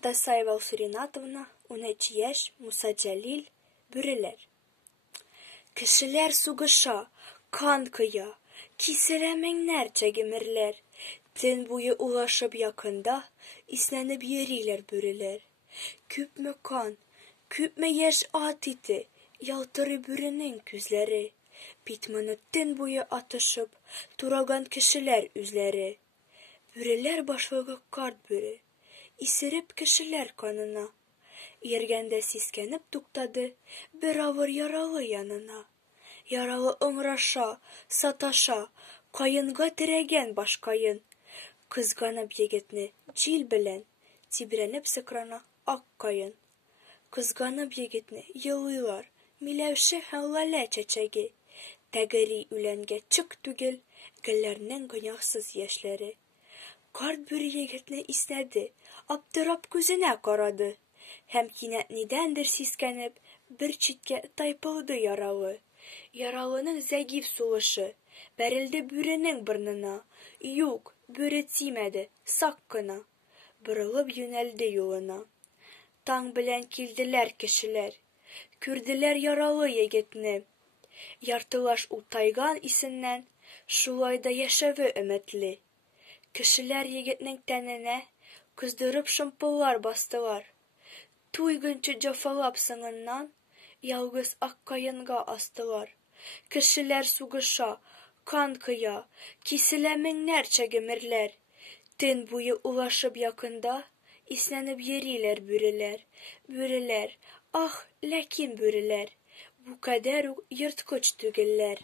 Тасаева Алсыринатовна, 13 яшь, Муса Джәлил, бүреләр. Кешеләр сугыша, кан кыя, киселә меңнәрчә гомерләр. Төн буе улашып якында, иснәнеп йөриләр бүреләр. Күпме кан, күпме яшь ат ите, ялтырый бүренең күзләре. Бит моны төн буе атышып, тураган кешеләр үзләре. Бүреләр башлыгы карт бүре, исереп кешеләр канына. Йөргәндә сискәнеп туктады, бер авыр яралы янына. Яралы ыңраша, саташа, каенга терәгән башкаен. Кызганып егетне җил белән, тибрәнеп сыкрана ак каен. Кызганып егетне елыйлар, Миләүшә һәм Ләлә чәчәге. Тәгәри үләнгә чык түгел, гөлләрнең гөнаһсыз яшьләре. Карт бүре егетне иснәде, аптырап күзенә карады. Һәм кинәт нидәндер сискәнеп, бер читкә тайпылды яралы. Яралының зәгиф сулышы бәрелде бүренең борнына. Юк, бүре тимәде, сак кына. Борылып юнәлде юлына. Таң белән килделәр кешеләр. Күрделәр яралы егетне. Яртылаш ул тайган исеннән, шулай да яшәве өметле. Кешеләр егетнең тәненә кыздырып шымпыллар бастылар. Туйгынчы җафалап сыңыннан, ялгыз ак каенга астылар. Кешеләр сугыша, кан кыя, киселә меңнәрчә гомерләр. Төн буе улашып якында, иснәнеп йөриләр бүреләр. Бүреләр, ах, ләкин бүреләр, бу кадәр үк ерткыч түгелләр.